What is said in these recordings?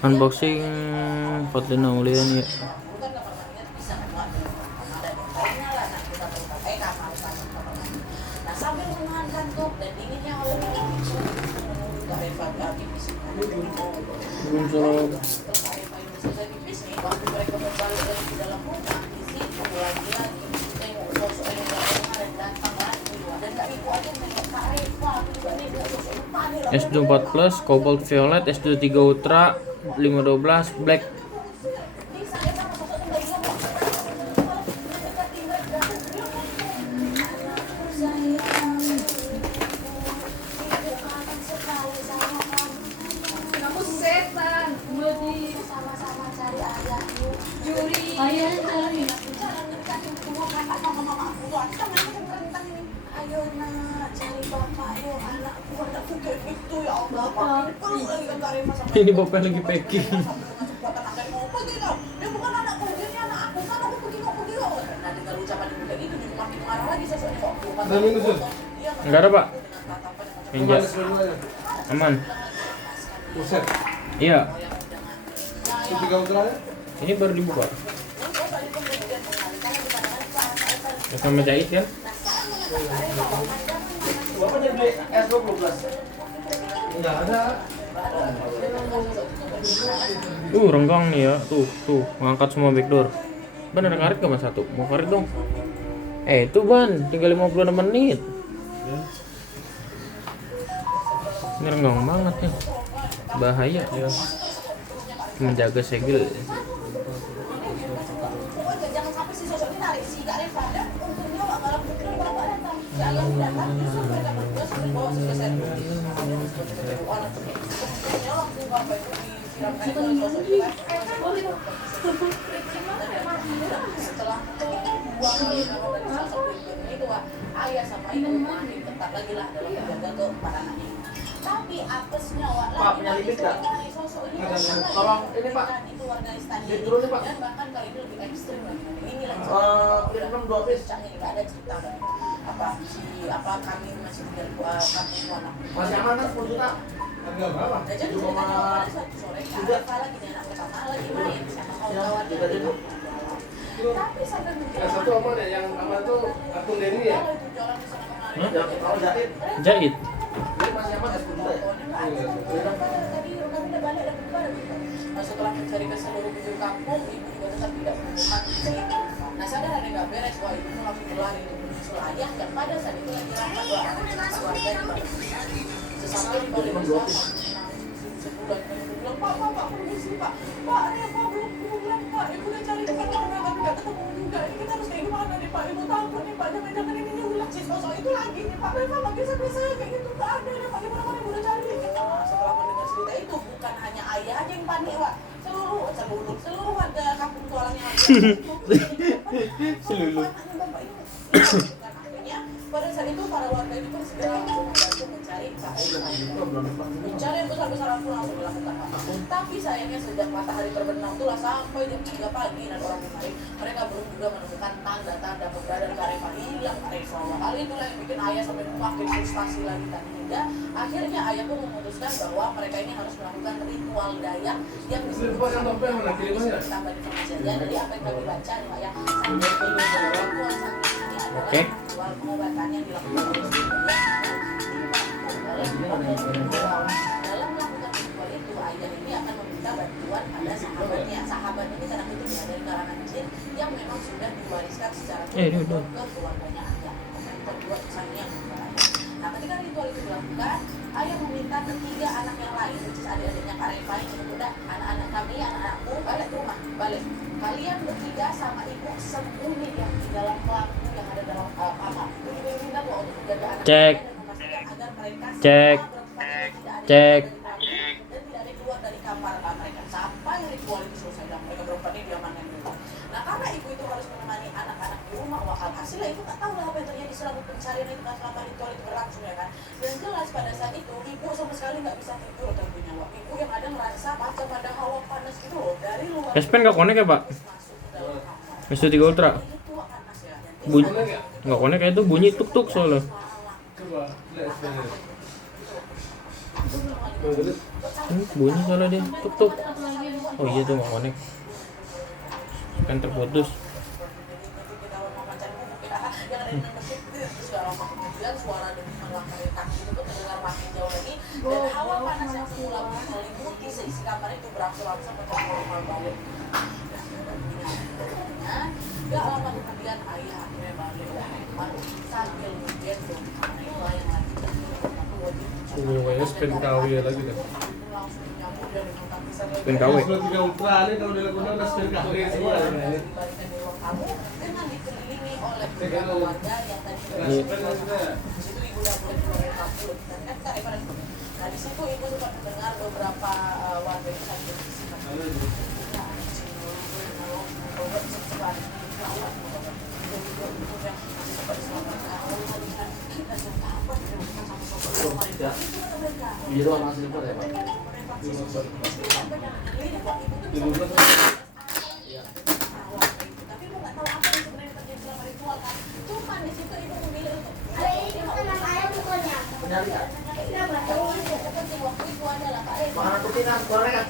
Unboxing Kotlin Aulian ya. S24 Plus, Cobalt Violet, S23 Ultra, 512 Black. Kamu setan, sama-sama cari ayahmu. Juri. Ayah cari. Ayo nak, cari bapak, ayo anakku, anakku kayak gitu ya Allah. Ini bapak lagi packing. Dia bukan anakku, dia ini anak aku, kan aku pergi kok. Nah dengar ucapan ibu kayak gitu, jadi makin marah lagi sosoknya. Enggak ada, Pak. Pinjam. Aman. Buset. Iya. Itu 3 ultranya? Ini baru dibuka. Sama jahit kan? Bapak jadi beli S20 Plus? Enggak ada. Renggang nih ya. Tuh, ngangkat semua backdoor. Ban ada karet gak mas satu? Mau karet dong. Itu ban, tinggal 56 menit. Ini renggang banget ya. Bahaya ya. Menjaga segel. Jangan sampai si sosok ini narik si Kak Reva dan untungnya Wak Malam Putri bapak datang. Setelah ayah sama ibu makin ketat lagi lah dalam menjaga keempat anaknya. Tapi apesnya Wak Pak, punya limit nggak? sosok ini Tolong ini Pak. itu warga Istana Dulu nih Pak. dan bahkan kali ini lebih ekstrim lagi. Ini lagi Beli 6 2 piece. nggak ada cerita kan apa kami masih tinggal kampung anak Masih aman kan 10 juta? Harga berapa? nah, jadi ceritanya pada suatu sore Kak lagi di anak pertama lagi main sama kawan-kawannya tapi sampai mungkin Yang satu apa deh? Yang apa tuh akun Denny ya? kalau itu jualan di sana kemarin Yang kalau jahit. Jahit. Ini masih aman 10 juta ya? tadi kami udah balik dan kembali setelah mencari ke seluruh ujung kampung ibu juga tetap tidak menemukan isi. Nah sadar ada nggak beres wah ibu tuh langsung berlari untuk menyusul ayah dan pada saat itu lagi rapat dua anak keluarga di balik sesampai di balik sebulan bilang pak permisi pak Reva belum pulang pak ibu udah cari kemana-mana tapi nggak ketemu juga ini kita harus kayak gimana nih pak ibu takut nih pak jangan ini ulang si sosok itu lagi nih pak Reva nggak bisa kayak gitu nggak ada nih pak gimana ibu udah cari setelah mendengar cerita itu bukan hanya ayah aja yang panik pak seluruh warga kampung Tualang yang Seluruh. akhirnya pada saat itu para warga itu pun segera langsung membantu mencari pencarian besar-besaran pun langsung dilakukan Pak. Tapi sayangnya sejak matahari terbenam itulah sampai jam 3 pagi dan orang kemarin mereka belum juga menemukan tanda-tanda keberadaan Kak Reva hilang Kak Reva. Hal itulah yang bikin ayah sampai makin frustasi lagi kan hingga akhirnya ayah pun memutuskan bahwa mereka ini harus melakukan ritual dayak yang disebut tambah informasi aja. Jadi apa yang kami baca nih Pak ya sampai ritual sanggih ini adalah ritual pengobatan yang dilakukan oleh dalam melakukan ritual itu ayah ini akan meminta bantuan pada sahabatnya. Sahabat ini karena itu ya dari kalangan jin yang memang sudah diwariskan secara turun ke keluarganya ayah. Membuat misalnya nah ketika ritual itu dilakukan ayah meminta ketiga anak yang lain which is adik-adiknya Kak Reva ini udah anak-anak kami anak-anakku balik ke rumah balik kalian bertiga sama ibu sembunyi yang di dalam lampu yang ada dalam kamar ibu minta bahwa untuk menjaga anak Cek. dan memastikan agar mereka Cek. Cek. Dan tidak ada keluar dari kamar mereka sampai ritual itu selesai dan mereka berempat ini diamankan dulu. Nah karena ibu itu harus menemani anak-anak di rumah, hasilnya itu nggak tahu lah apa yang terjadi selama pencarian itu selama ritual itu berlangsung ya kan. Dan jelas pada saat itu ibu sama sekali nggak bisa tidur tentunya. Ibu yang ada merasa macam ada hawa panas gitu loh dari luar. S-Pen nggak connect ya Pak? S23 Ultra. Bunyi nggak connect kayak itu bunyi tuk soalnya. Coba lihat sebenarnya. Bunyi soalnya dia. Tuk tuk. Oh iya tuh mau connect. Kan terputus. Suara dari melangkah kaki itu terdengar makin jauh lagi dan hawa panas yang semula menyelimuti seisi kamar itu berangsur-angsur menjadi normal balik. Gak lama kemudian ayah akhirnya balik sambil menggendong Naila yang lagi Semuanya spin KW lagi kan. langsung menyambut dan mengatakan Spin KW. Sudah 3 ultra nih kalau dilakukan udah spin KW semua. dibalikan di ruang tamu dengan dikelilingi oleh beberapa warga yang tadi di situ ibu udah mulai keluar dari dapur dan kan nah di situ ibu sempat mendengar beberapa warga itu saling berbisikan. Di ruang masih lupa ya Pak. Iya. Tapi ibu nggak tahu apa yang sebenarnya terjadi selama ritual kan. Cuma di situ ibu memilih untuk Benar ya? seperti waktu itu adalah Pak Makanan rutinan keluarga kan?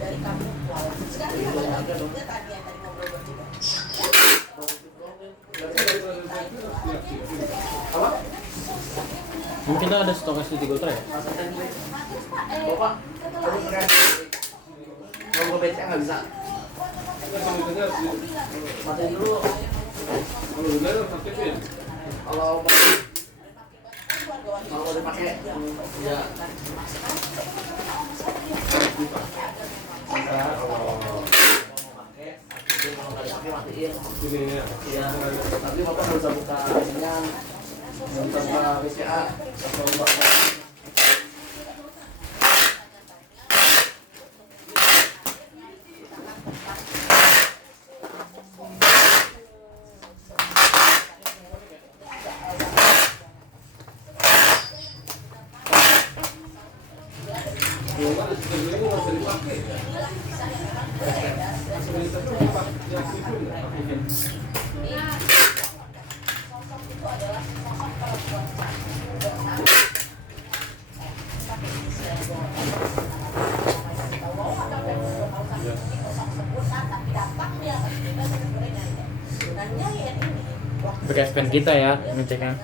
dari kampung Kuala. Sekarang dia tadi yang tadi ngobrol bertiga. Apa? Mungkin kita ada stok SD3 Ultra ya? Bapak, terus kan? Kalau ke BCA nggak bisa. Matiin dulu. Kalau benar aktifin. Kalau mau dipakai, ya. Kalau pakai, aktifin. Kalau nggak dipakai matiin. Ini ya. Iya. Tapi bapak nggak bisa buka ininya, nggak bisa buka BCA. Atau bapak. Kalau nggak ini nggak bisa dipakai. Fasilitas itu diaktifin ya. Aktifin. Sosok itu adalah sosok perempuan cantik. Pakai span kita ya ngeceknya.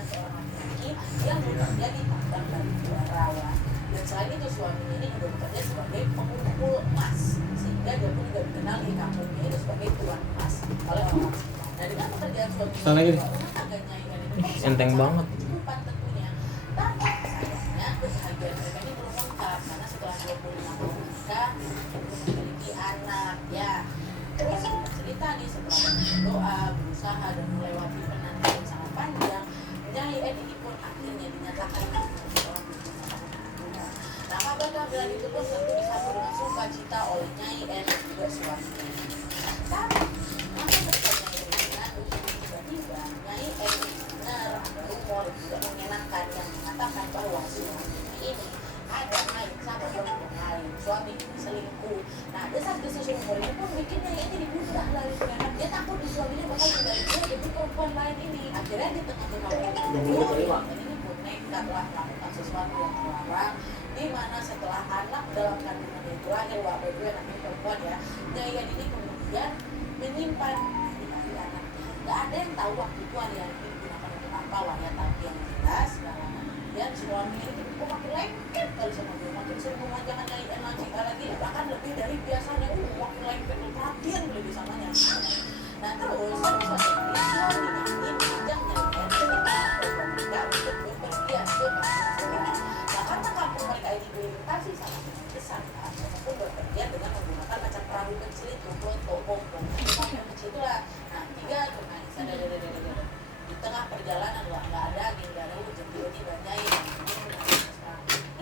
Yang menjadi tambang dari rawa. Dan selain itu suaminya ini juga bekerja sebagai pengumpul emas, sehingga dia pun juga dikenal di kampungnya itu sebagai tuan emas oleh orang sekitar. Nah dengan pekerjaan suaminya, Salah lagi. tetangganya Iwan itu Enteng banget. kehidupan tentunya. Tapi sayangnya kebahagiaan mereka ini belum lengkap karena setelah 25 tahun menikah memiliki anak ya. Terus cerita nih setelah berdoa, berusaha dan melewati penantian yang sangat panjang, Nyai Edi ini pun akhirnya dinyatakan seorang nah kabar kehamilan itu pun tentu disambut dengan sukacita oleh Nyai Edi dan juga suaminya. Tapi masa berikutnya dengan tiba-tiba Nyai Edi benar ada rumor tidak menyenangkan yang mengatakan bahwa suaminya ini ada main sama perempuan lain, suami selingkuh. Nah desas-desus rumor ini pun bikin Nyai Edi dibunuh lah karena dia takut di suaminya bakal tinggalin dia jadi perempuan lain ini. Akhirnya di tengah-tengah dan ini pun nekatlah melakukan sesuatu yang terlarang, di mana setelah anak dalam kandungannya itu lahir, wah bagi anaknya perempuan ya, Nyai Edi ini kemudian menyimpan di kaki anaknya. Gak ada yang tahu waktu itu yang digunakan untuk apa, wah ya tapi yang jelas kemudian suaminya itu kok makin lengket kali sama dia, makin sering memanjakan Nyai Edi lagi, bahkan lebih dari biasanya, makin lengket, perhatian lebih sama Nyai. Nah terus suaminya ini mengajak Nyai Edi mereka untuk berpergian ke kampung. Nah karena kampung mereka ini dilintasi sama sungai besar, mereka pun berpergian dengan menggunakan macam perahu kecil itu, boto. Itulah. Nah tiga kemanisan di tengah perjalanan nggak ada angin, nggak ada hujan, tiba-tiba Nyai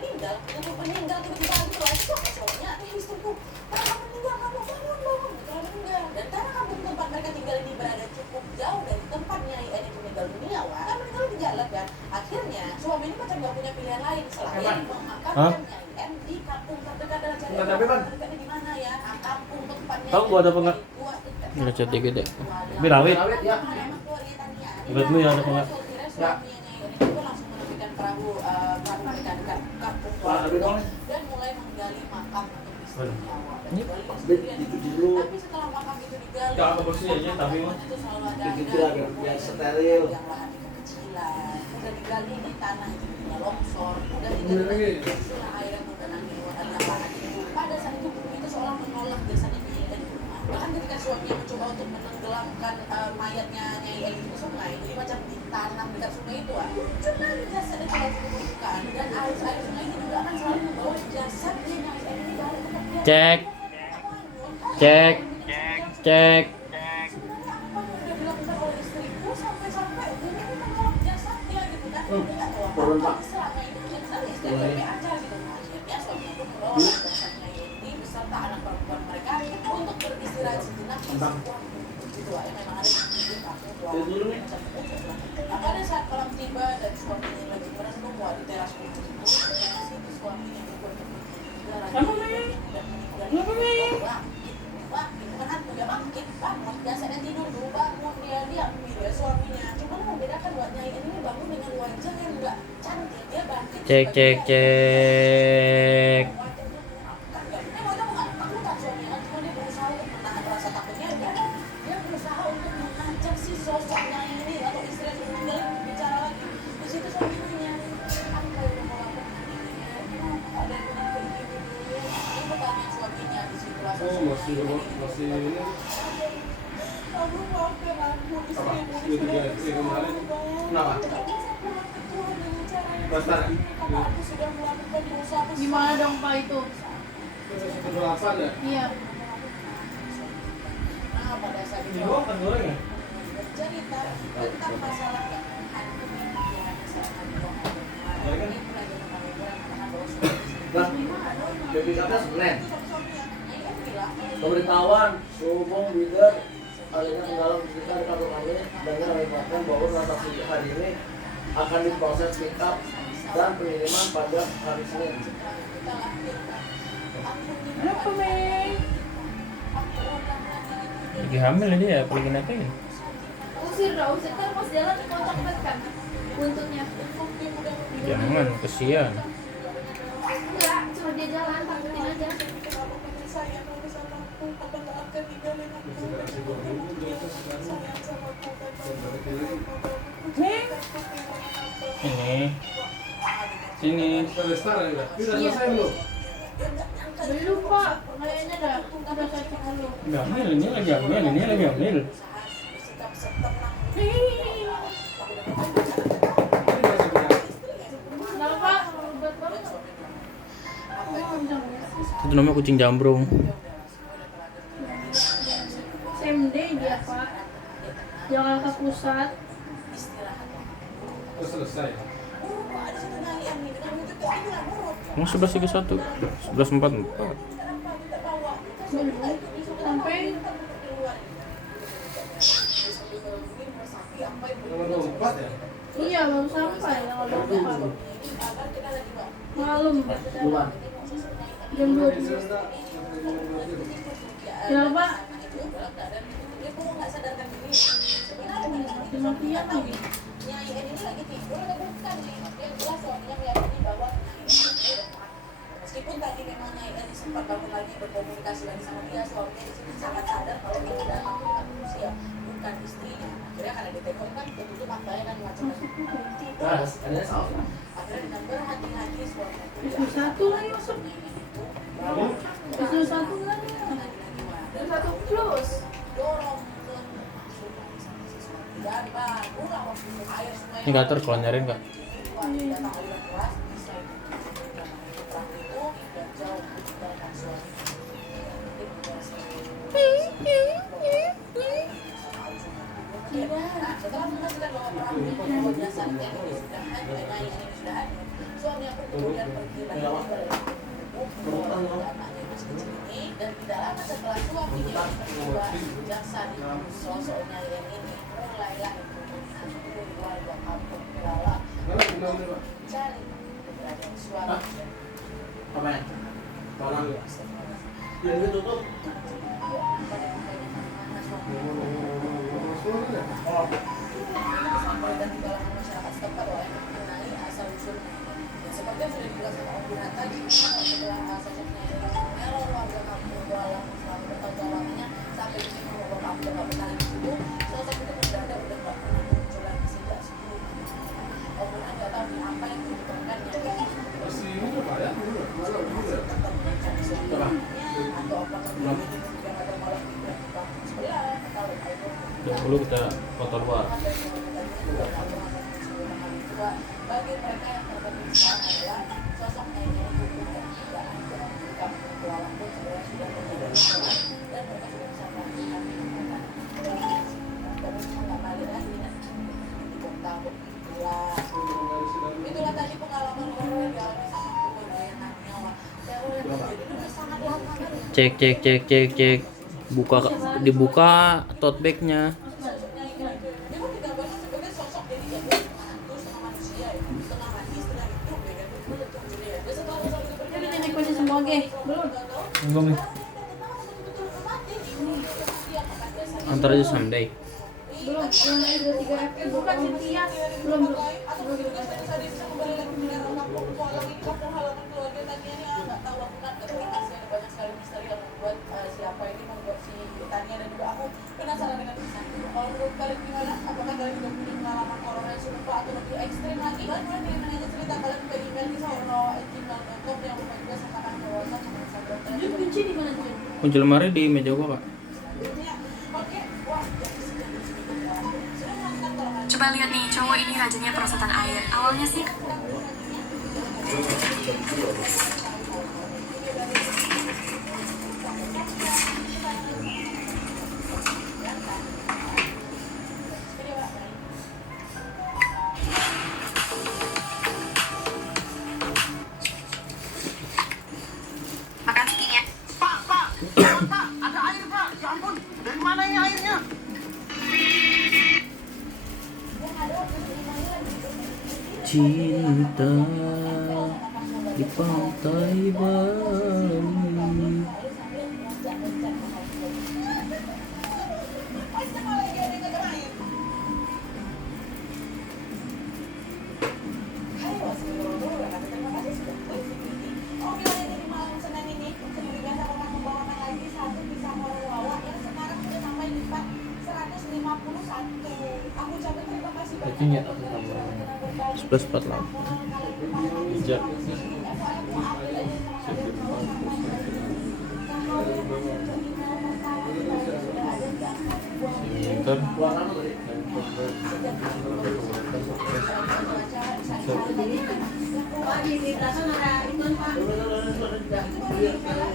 meninggal tiba-tiba gitu lah, suaminya istriku Hah? Di kampung terdekat adalah cari Nggak capek, Bang? terdekatnya di mana ya? Kampung tempatnya. Tahu gua ada apa nggak? Udah jati gede. Tapi rawit. Rawit ya. Menurut lu ya ada apa nggak? Ya. Itu langsung menemukan perahu mereka dekat kampung Wah, ada dong. dan mulai menggali makam untuk istrinya. Itu dulu. Tapi setelah makam itu digali, Nggak apa posisinya aja, tapi itu selalu ada Gitu lah, biar steril. yang lahannya kekecilan. Udah digali di tanah itu punya longsor. Udah Bener lagi. digali itulah air yang mengenangi lahan itu. Pada saat itu bumi itu seolah menolak jasanya Nyai Eli di rumah. Bahkan ketika suaminya mencoba untuk menenggelamkan mayatnya Nyai Eli di sungai, jadi macam ditanam dekat sungai itu, kembali jasadnya tidak ditemukan dan air sungai itu juga akan selalu membawa jasadnya Nyai Eli di bawah tempat dia. Cek. Cek. Cek. Sebenarnya apa yang udah dilakukan oleh istriku sampai-sampai bumi itu menolak jasadnya gitu kan? Dia nggak tahu apa-apa selama ini jasad istri baik aja gitu. Akhirnya suaminya pun membawa jasadnya Yenti beserta anak perempuan mereka untuk beristirahat sejenak di sebuah gitu yang memang ada di kampung tua. Nah pada saat malam tiba dan suaminya lagi merenung di teras rumah itu, situ suaminya bertemu Wah, itu kan hantu dia bangkit, bangun, biasanya tidur dulu, bangun, dia video suaminya. Cuma yang membedakan buat Nyai ini bangun dengan wajah yang enggak cantik, dia bangkit. Cek cek cek. Wajah bukan takutan suaminya kan, cuma dia berusaha untuk menahan rasa takutnya. Dia berusaha untuk mengajak si sosok Nyai ini atau istri yang meninggal bicara lagi. Di situ suaminya, apa yang mau lakukan ini? Kenapa ada yang meninggal ini? Ini pertanyaan suaminya di situ. Oh, masih ini. Kamu maafkan aku, istrimu Itu juga istri kemarin. Kenapa? Bastar. Karena aku sudah melakukan dosa besar. Gimana dong Pak itu? Berapa ya? Iya. Nah, pada saat itu Kan goreng ya? bercerita tentang masalah yang hantu ini yang hanya selama di bawah kemarin. Ini lagi mengalami menahan bahwa Lah, jadi kata Senin. Nyai bilang, Pemberitahuan hubung leader adanya penggalang kita di kantor kami dengan mengingatkan bahwa transaksi hari ini akan diproses pick up dan pengiriman pada hari Senin. kita lahirkan. Kenapa Mei? Lagi hamil ini ya, pergi ngapain? Usir kan pas jalan kontak kan buntutnya. Jangan, kesian. Enggak, cuma dia jalan takutin aja. Ini. Sini. Selesai ya? Sudah selesai belum? Belum Pak, kayaknya dah udah saya cek dulu. Nggak hamil, ini lagi hamil, ini lagi hamil. Kenapa Pak? Obat banget. Itu namanya kucing jambrung. SMD dia Pak. Jakarta Pusat. Oh, selesai. Emang 11.31, 11.44. Sampai Nomor 24 ya? iya baru sampai tanggal 24 malam Bulan. jam 12. Kenapa? Mati-matian lagi. Nyai ini lagi tidur atau bukan nih? Yang jelas suaminya meyakini bahwa meskipun tadi memang Nyai Eli sempat bangun lagi berkomunikasi lagi sama dia, suaminya di situ sangat sadar kalau ini datang bukan manusia, bukan istrinya. Akhirnya karena ditegur kan tertutup matanya kan macam-macam. Nah, ada saus. Akhirnya dengan berhati-hati suaminya Itu satu lagi masuk. Itu satu lagi. Itu satu plus. dorong ke sungai sama si suami dan barulah waktu itu air sungai Ini gator kalau nyariin nggak? datang aliran keras bisa itu perang itu dan jauh meninggalkan suami. Nah, setelah memastikan bahwa perahu itu membawa jasad yang ini sudah hancur, Nyai ini sudah hancur, suami aku kemudian pergi lagi anaknya masih kecil ini, dan tidak lama setelah suaminya berdua jasad sosok Nyai ini mulailah itu menghantui warga kampung Kuala Mana gimana Pak? mencari keberadaan suaminya. Apa ya? Barang. Yang ditutup. Oh, sampai dan di kalangan masyarakat setempat oleh mengenai asal usulnya. Ya, seperti yang sudah dibilang sama Om Burhan tadi, setelah sosoknya meneror warga kampung Kuala selama bertahun-tahun lamanya sampai di sini bahwa kamu udah nggak pernah di situ, sosok itu mendadak udah nggak pernah muncul lagi sejak sebelumnya. Om Burhan nggak tahu nih apa yang dibutuhkannya. Masih ini Pak ya? Malam juga. coba. Atau apakah yang ada malam di kampung sebelah atau itu. Dulu kita foto luar. Bagi mereka yang terpenting sekarang adalah sosok nenek hukum yang tidak ada di kampung Kuala pun sebenarnya sudah menjadi perubahan dan mereka sudah bisa melakukan dan nggak balik lagi cukup tahu itulah tadi pengalaman horor yang dialami sama keluarga yang nyawa teror yang terjadi itu sangat lama Cek. Dibuka tote bagnya. dia kan digambarkan sebagai sosok jadi jago hantu setengah manusia ya setengah mati setengah hidup ya kan jadi ya setelah Jadi nenek masih semua ge. Belum. Belum nih. Antar aja someday. Belum. Yang ada 3 FP bukan Cynthia. Belum. Siapa ini membuat si Tania dan juga aku penasaran dengan kisah. Kalau menurut kalian gimana? Apakah kalian juga punya pengalaman horor yang serupa atau lebih ekstrim lagi? Kalian boleh kirim aja cerita kalian ke email kisah horor@gmail.com yang lupa juga sama kami ke WhatsApp sama Instagram. Jun kunci di mana Jun? Kunci lemari di meja gua, Kak. Oke, wah, Coba lihat nih, cowok ini rajanya perosotan air. Awalnya sih makan skinya. Pak, ada air Pak. Ya ampun, dari mana ini airnya? Cinta di pantai Bali. Packingnya apa tambah? 11.48. Bijak. Ntar. Pak di belakang ada itu Pak.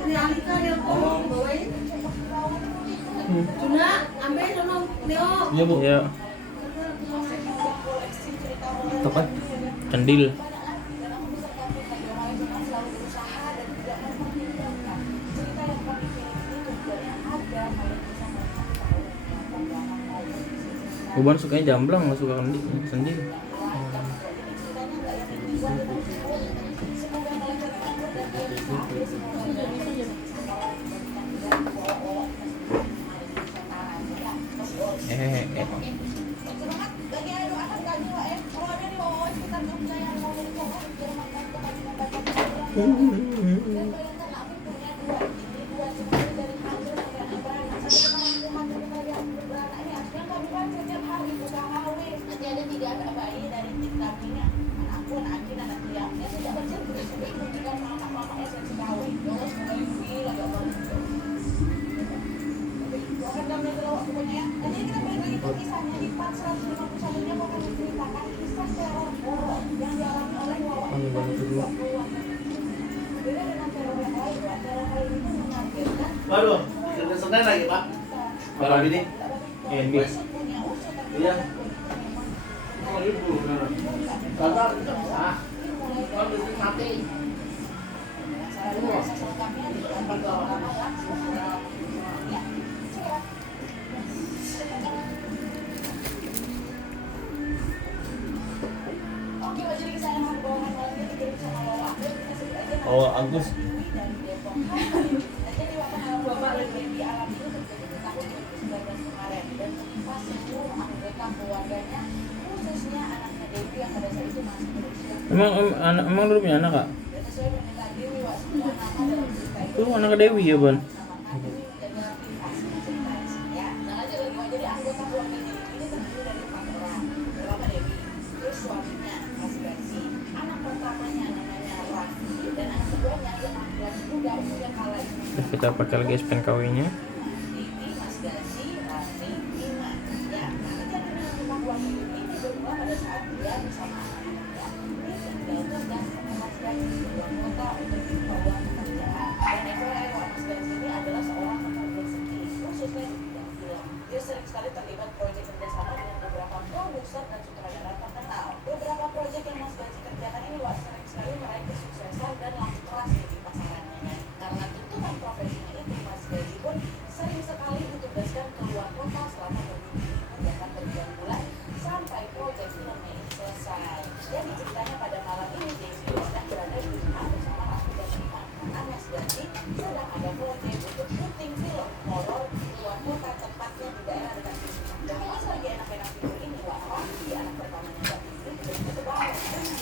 Di Alika dia bawain. Tuna, ambil sama Neo. Iya Bu. Iya, Tepat. cendil. Uban sukanya jamblang, nggak suka sendil. Ada 3 anak bayi dari TikTok ini, anakku, anak Akin, anak Tiangnya sudah kecil juga sama mama esensi kawin. Terus kembali lagi apa? Akan kami terlalu pokoknya ya. Jadi kita balik lagi ke kisahnya di part 151-nya mau kami ceritakan kisah teror horor yang dialami oleh Wawan. Beda dengan teror yang lain, teror lain itu mengagetkan. Waduh, Senin lagi Pak. Malam ini. Punya unsur Iya. Oh, ibu. Gagal itu bisa. Kalau listrik mati. Oke, jadi kisah yang mau bawa malam ini dikirim sama Wawan. Kita sebut aja Oh, Agus. Jadi Bapak lagi di alam itu terjadi di tahun 2019 kemarin dan menimpa seluruh anggota keluarganya, khususnya anaknya Dewi yang pada saat itu masih berusia. Emang lu punya anak, Kak? Dan sesuai permintaan Dewi, Wak, semua nama dalam cerita itu Lu anak Dewi ya, Ban? jaga privasi cerita di sini ya. Nah, lanjut lagi, Wak. Jadi anggota keluarga Dewi ini terdiri dari 4 orang. Pertama Dewi, terus suaminya Mas Garsi, anak pertamanya namanya Raffi, dan anak keduanya yang laki-laki juga umurnya kala ini. Kita pakai lagi SPNKW-nya. Dewi, Mas Garsi, Raffi, Iman. Ya, nah kejadian dengan rumah keluarga ini bermula pada saat dia bersama anak-anaknya ini tinggal cerdas sama Mas Garsi di luar kota untuk program pekerjaan. Dan FYI, Mas Garsi ini adalah seorang pekerja seni, khususnya di bidang film. Dia sering sekali terlibat proyek kerjasama dengan beberapa produser dan sutradara terkenal. Beberapa proyek yang Mas Garsi kerjakan ini sering sekali meraih kesuksesan dan laku keras di pasarannya. Karena tuntutan profesinya itu, Mas Garsi pun sering sekali ditugaskan ke luar kota selama mengerjakan berbulan-bulan sampai proyek filmnya ini selesai. Jadi ceritanya pada malam ini Dewi sedang berada di rumah bersama Raffi dan Iman. Karena Mas Garsi sedang ada proyek untuk syuting film horor di luar kota, tepatnya di daerah dekat sini. Dan pas lagi enak-enak tidur ini, Raffi, anak pertamanya Mbak Dewi, tiba-tiba ke bawah dan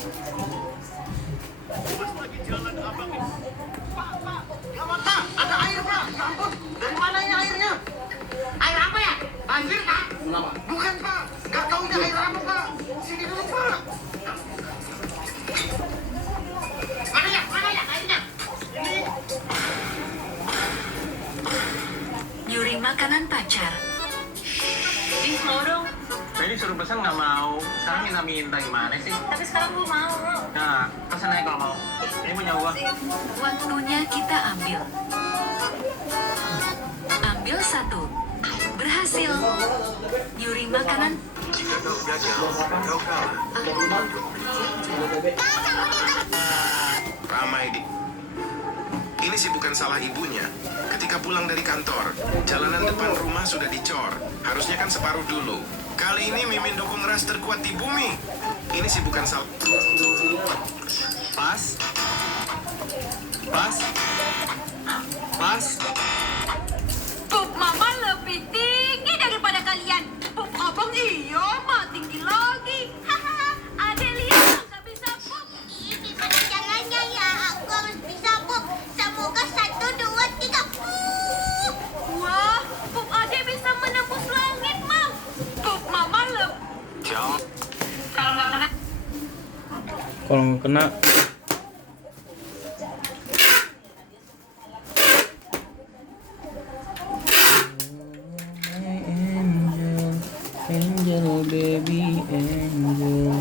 sekali bisa. Lagi jalan abang ini. Pak, gawat Pak, ada air Pak. Ya ampun, dari mana ini airnya? Air apa ya? Banjir Pak? Kenapa? Bukan Pak, nggak taunya air apa Pak. Sini dulu Pak. Mana ya airnya? Ini. Nyuri makanan pacar. Ih, mau dong. Tadi suruh pesan nggak mau. Sekarang minta gimana sih? Tapi sekarang gue mau. Nah, pesan aja kalau mau. Ini punya gua. Waktunya kita ambil. Ambil 1. Berhasil. Nyuri makanan. Jika kau gagal, kau kalah. Ramai di. Ini sih bukan salah ibunya. Ketika pulang dari kantor, jalanan depan rumah sudah dicor. Harusnya kan separuh dulu. Kali ini Mimin dukung ras terkuat di bumi. Ini sih bukan salah. Pas. Pup mama lebih tinggi daripada kalian. Pup abang iya mah tinggi lagi. Hahaha. Adelia nggak bisa pup. Ih, gimana caranya ya? Aku harus bisa pup. Semoga 1, 2, 3 pup. Wah, pup Ade bisa menembus langit mah. Pup mama lebih. Jangan. Kalau nggak kena, Angel baby angel.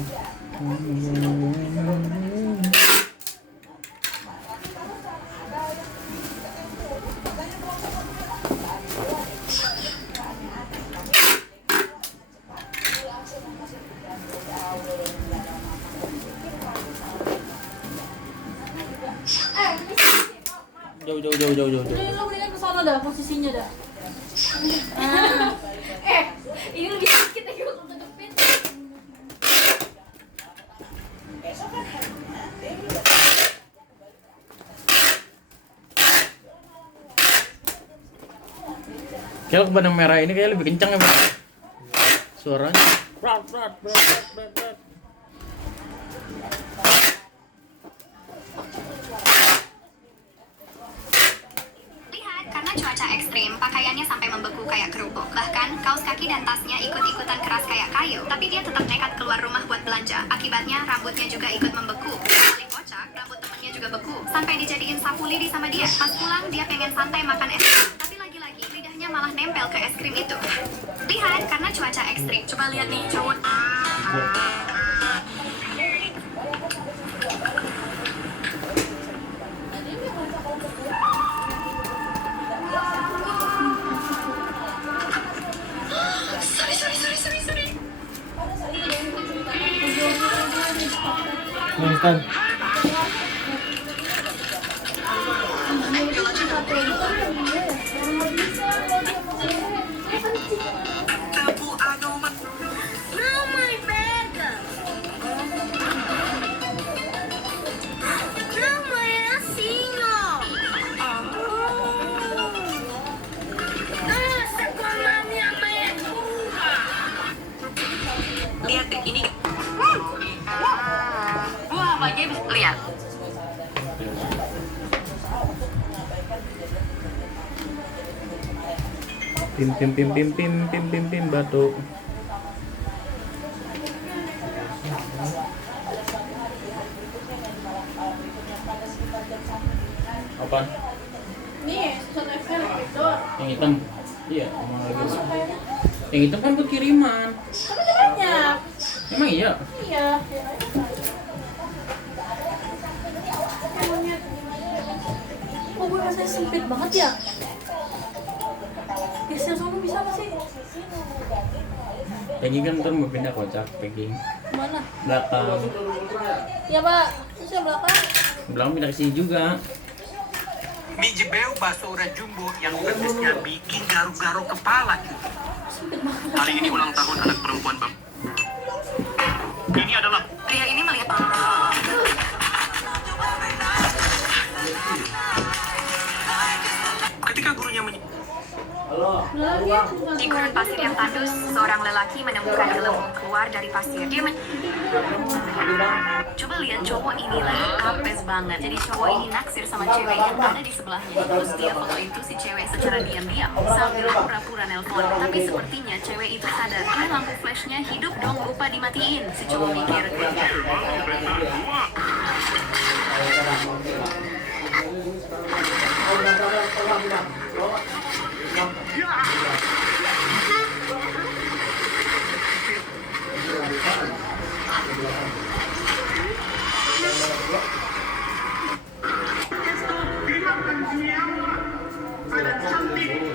Jauh. Lu mendingan ke sana dah, posisinya dah. Ini lebih sedikit lagi gue kejepit. Keesokan harinya, Dewi Kalau benang merah ini kayak lebih kencang ya, Bang. Suaranya. Brat. Lihat, karena cuaca ekstrim, pakaiannya sampai membeku kayak kerupuk. Bahkan, kaos kaki dan tasnya ikut-ikutan keras kayak kayu. Tapi dia tetap nekat keluar rumah buat belanja. Akibatnya, rambutnya juga ikut membeku. Paling kocak, rambut temennya juga beku. Sampai dijadiin sapu lidi sama dia. Pas pulang, dia pengen santai makan es krim. Tapi lagi-lagi, lidahnya malah nempel ke es krim itu. Lihat, karena cuaca ekstrim. Coba lihat nih, cowok. Sorry. Instan. No, my bag. No, my nasi. Pim pim pim pim pim pim pim pim batuk. Apaan? Nih, susun Excel gitu. Yang hitam? Iya, emang lagi. Yang hitam kan buat kiriman. Tapi udah banyak. Emang iya? Iya. Kok gue rasanya sempit banget ya? Geser sono bisa nggak sih? Peggy kan ntar mau pindah kocak, Peggy. Mana? Belakang. Ya pak, terus yang belakang. Belakang pindah ke sini juga. Mie jebeu bakso udah jumbo yang pedesnya bikin garuk-garuk kepala. Hari ini ulang tahun anak perempuan Bang. Ini adalah Pria ini melihat ketika gurunya Halo. di gurun pasir yang tandus, seorang lelaki menemukan gelembung keluar dari pasir. Dia coba lihat cowok ini lagi apes banget. Jadi cowok ini naksir sama cewek yang ada di sebelahnya. Terus dia foto itu si cewek secara diam-diam sambil pura-pura nelpon. Tapi sepertinya cewek itu sadar. Lampu flashnya hidup dong, lupa dimatiin. Si cowok mikir,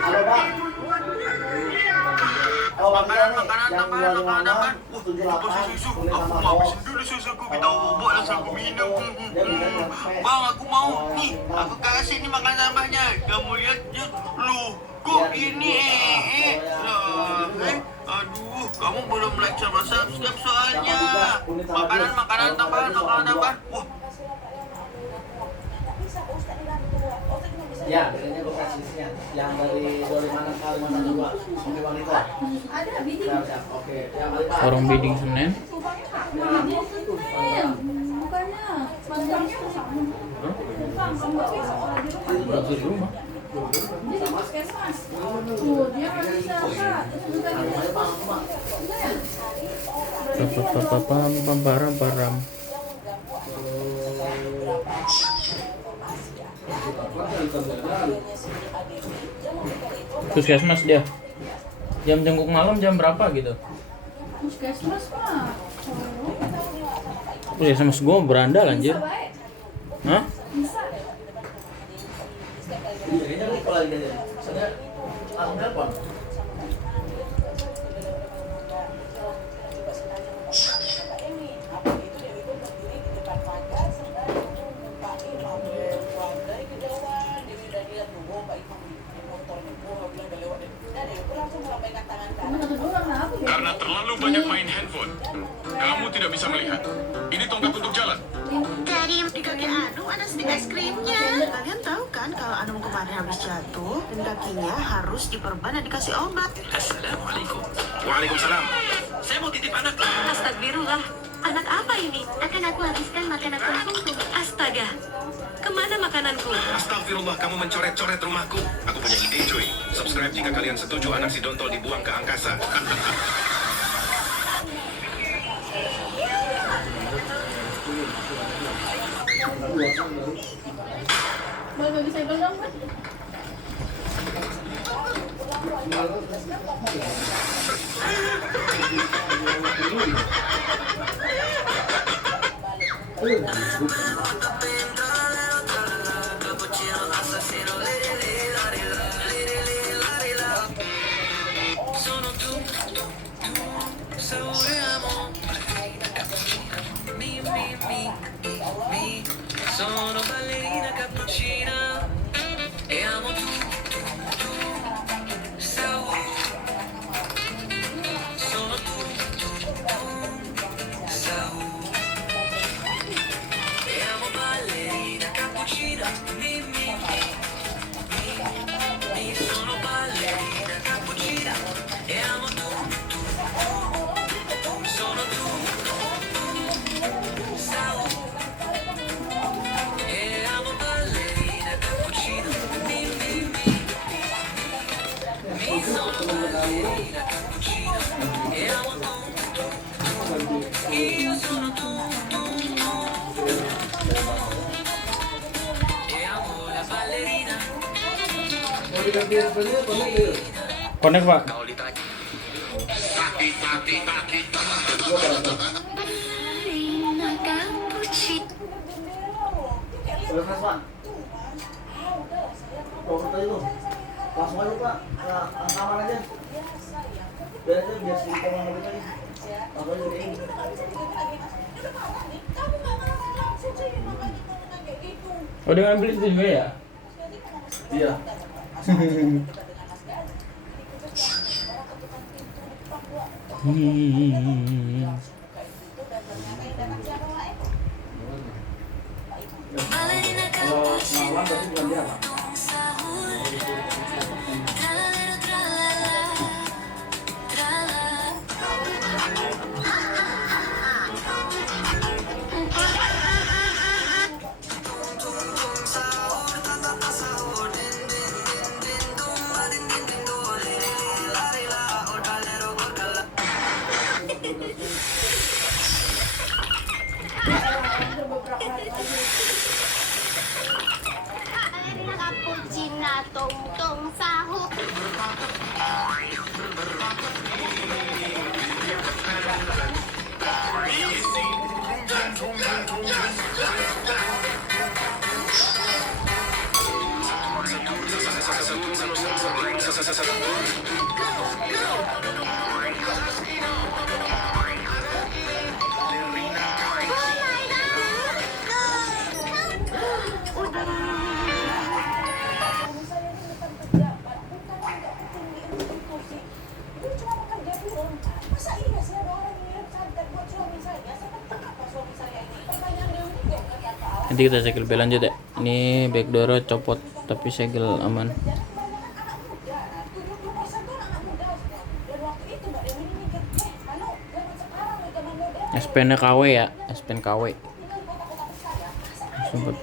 Halo Bang. Oh, makanan tambahan. 78 kulit sama kok. dulu susuku minta bobok langsung aku minum. Bang, aku mau nih. Aku kasih nih makanan tambahnya. Kamu lihat je. Lu, kok ini aduh, kamu belum like sama subscribe soalnya. Makanan tambahan. Wah, Ya, biasanya gue kasih listnya. Yang dari Dolimanan Kalimantan juga. Oke Bang Niko. Ada bidding. Siap. Oke, yang kali Pak. Warung bidding Senen. Bidding Senin. Bukannya. Masalahnya ke sana. Berapa di rumah? Dia di puskesmas. Tuh, dia nggak bisa kak. Terus udah gitu. Pam param. Puskesmas dia. Jam jenguk malam jam berapa gitu? Puskesmas mah. Puskesmas gua berandal anjir. Bisa baik. Hah? Bisa. Ini Niko lagi aja. Saya langsung telepon. Cuma satu doang, nah aku Karena terlalu banyak main handphone, kamu tidak bisa melihat. Ini tonggak untuk jalan. Tadi di kaki Anu ada stik es krimnya. Kalian tahu kan kalau Anu kemarin habis jatuh dan kakinya harus diperban dan dikasih obat. Assalamualaikum. Waalaikumsalam. Saya mau titip anak. Astagfirullah. Anak apa ini? Akan aku habiskan makanan konsumku. Astaga. Kemana makananku? Astagfirullah, kamu mencoret-coret rumahku. Aku punya ide cuy. Subscribe jika kalian setuju anak si Dontol dibuang ke angkasa. boleh bagi saya dong, Mas? Sono ballerina cappuccina e amo tu, Sono tu, e amo ballerina. Mau diganti handphonenya konek gitu. Connect pak. Kalau ditanya Terus Mas Pak. Pokoknya itu. Langsung aja Pak. Nah, kamar aja. Biar aja biar sedikit sama kita ini. Langsung aja ini. Oh dia ngambil itu juga ya? Iya. Kalau malam berarti bukan dia Pak. Cappuccino tong sahur. Nanti kita segel bel lanjut ya. Ini backdoor copot tapi segel aman. S-Pen-nya KW ya, S-Pen KW. Langsung